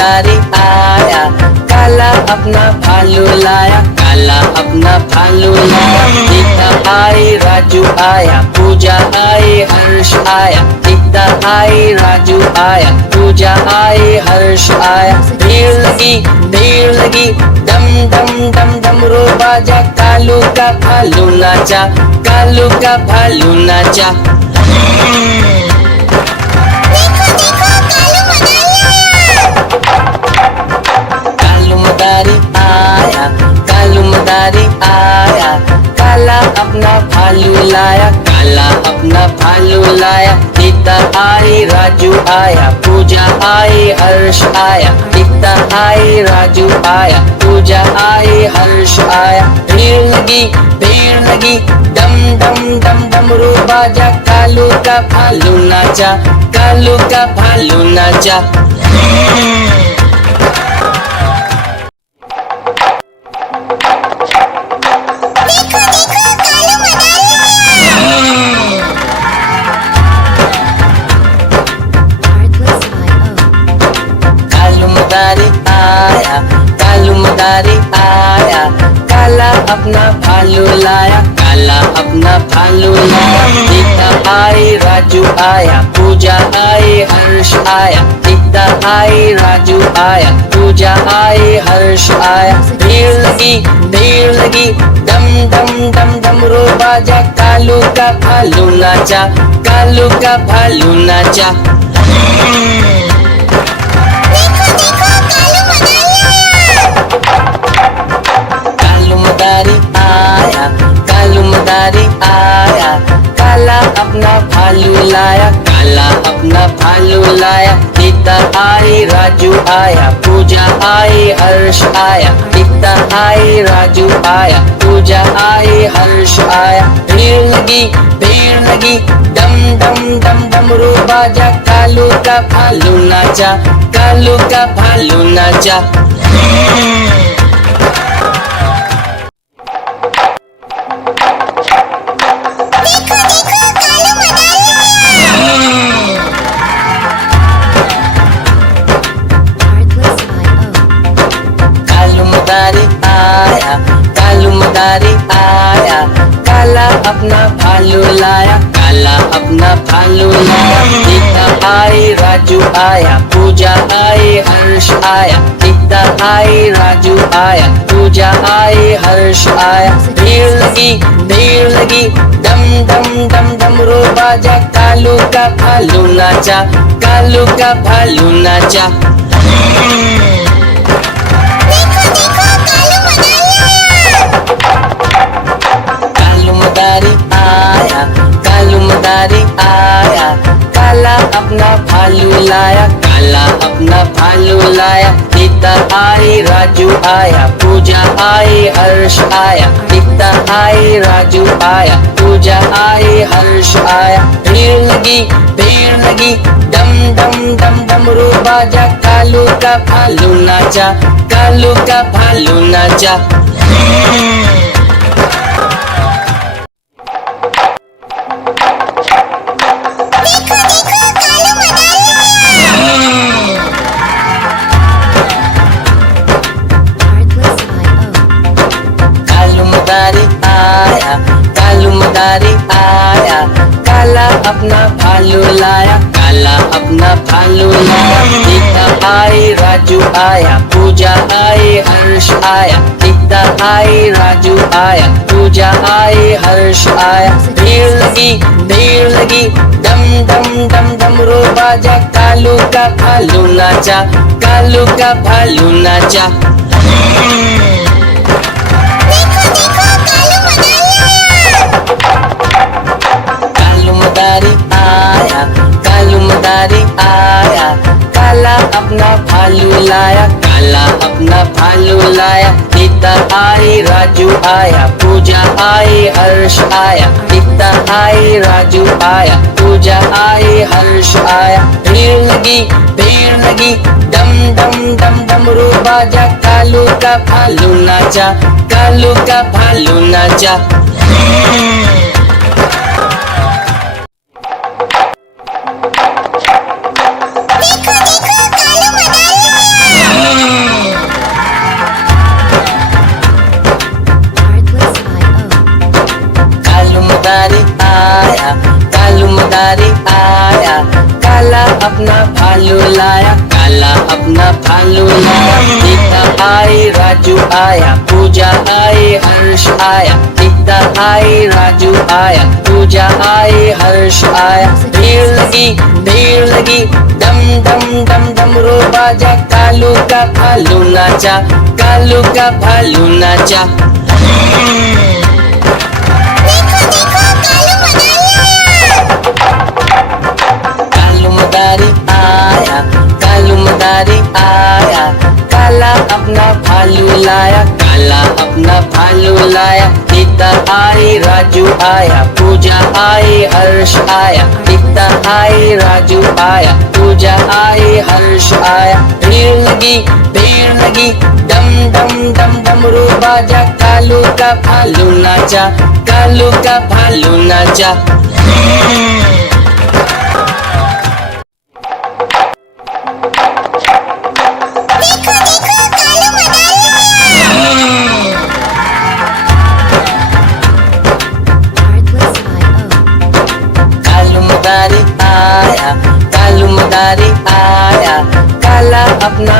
मदारी आया, काला अपना भालू लाया, काला अपना भालू लाया। सीता आई राजू आया, पूजा आई हर्ष आया, सीता आई राजू आया, पूजा आई हर्ष आया। भीड़ लगी डम डम डम डमरू बाजा, कालू का भालू नाचा, कालू का भालू नाचा। कालू मदारी आया, कालू मदारी आया, काला अपना भालू लाया, काला अपना भालू लाया। सीता आई राजू आया, पूजा आई हर्ष आया, सीता आई राजू आया, पूजा आई हर्ष आया। भीड़ लगी डम डम डम डमरू बाजा, कालू का भालू नाचा, कालू का भालू नाचा। कालू मदारी आया, कालू मदारी आया, काला अपना भालू लाया, काला अपना भालू लाया। सीता आई राजू आया, पूजा आई हर्ष आया, सीता आई राजू आया, पूजा आई हर्ष आया। भीड़ लगी डम डम डम डमरू बाजा, कालू का भालू नाचा, कालू का भालू नाचा। कालू मदारी आया, कालू मदारी आया, काला अपना भालू लाया, काला अपना भालू लाया। सीता आई राजू आया, पूजा आई हर्ष आया, सीता आई राजू आया, पूजा आई हर्ष आया। भीड़ लगी डम डम डम डमरू बाजा, कालू का भालू नाचा, कालू का भालू नाचा। कालू मदारी आया, कालू मदारी आया, काला अपना भालू लाया, काला अपना भालू लाया। सीता आई राजू आया, पूजा आई हर्ष आया, सीता आई राजू आया, पूजा आई हर्ष आया। भीड़ लगी डम डम डम डमरू बाजा, कालू का भालू नाचा, कालू का भालू नाचा। कालू मदारी आया, कालू मदारी आया, काला अपना भालू लाया, काला अपना भालू लाया। सीता आई राजू आया, पूजा आई हर्ष आया, सीता आई राजू आया, पूजा आई हर्ष आया। भीड़ लगी डम डम डम डमरू बाजा, कालू का भालू नाचा, कालू का भालू नाचा। कालू मदारी आया, कालू मदारी आया, काला अपना भालू लाया, काला अपना भालू लाया। सीता आई राजू आया, पूजा आई हर्ष आया, सीता आई राजू आया, पूजा आई हर्ष आया। भीड़ लगी डम डम डम डमरू बाजा, कालू का भालू नाचा, कालू का भालू नाचा। कालू मदारी आया, कालू मदारी आया, काला अपना भालू लाया, काला अपना भालू लाया। सीता आई राजू आया, पूजा आई हर्ष आया, सीता आई राजू आया, पूजा आई हर्ष आया। भीड़ लगी डम डम डम डमरू बाजा, कालू का भालू नाचा, कालू का भालू नाचा। अपना भालू लाया, काला अपना भालू लाया। सीता आई, राजू आया, पूजा आई, हर्ष आया। सीता आई, राजू आया, पूजा आई, हर्ष आया। भीड़ लगी, डम डम डम डमरू बाजा। कालू का भालू नाचा, कालू का भालू नाचा। कालू मदारी आया, कालू मदारी आया। काला अपना भालू लाया, काला अपना भालू लाया। सीता आई, राजू आया, पूजा आई, हर्ष आया। सीता आई, राजू आया, पूजा आई, हर्ष आया। भीड़ लगी, डम डम डम डमरू बाजा। कालू का भालू नाचा, कालू का भालू नाचा। कालू मदारी आया, कालू मदारी आया। काला अपना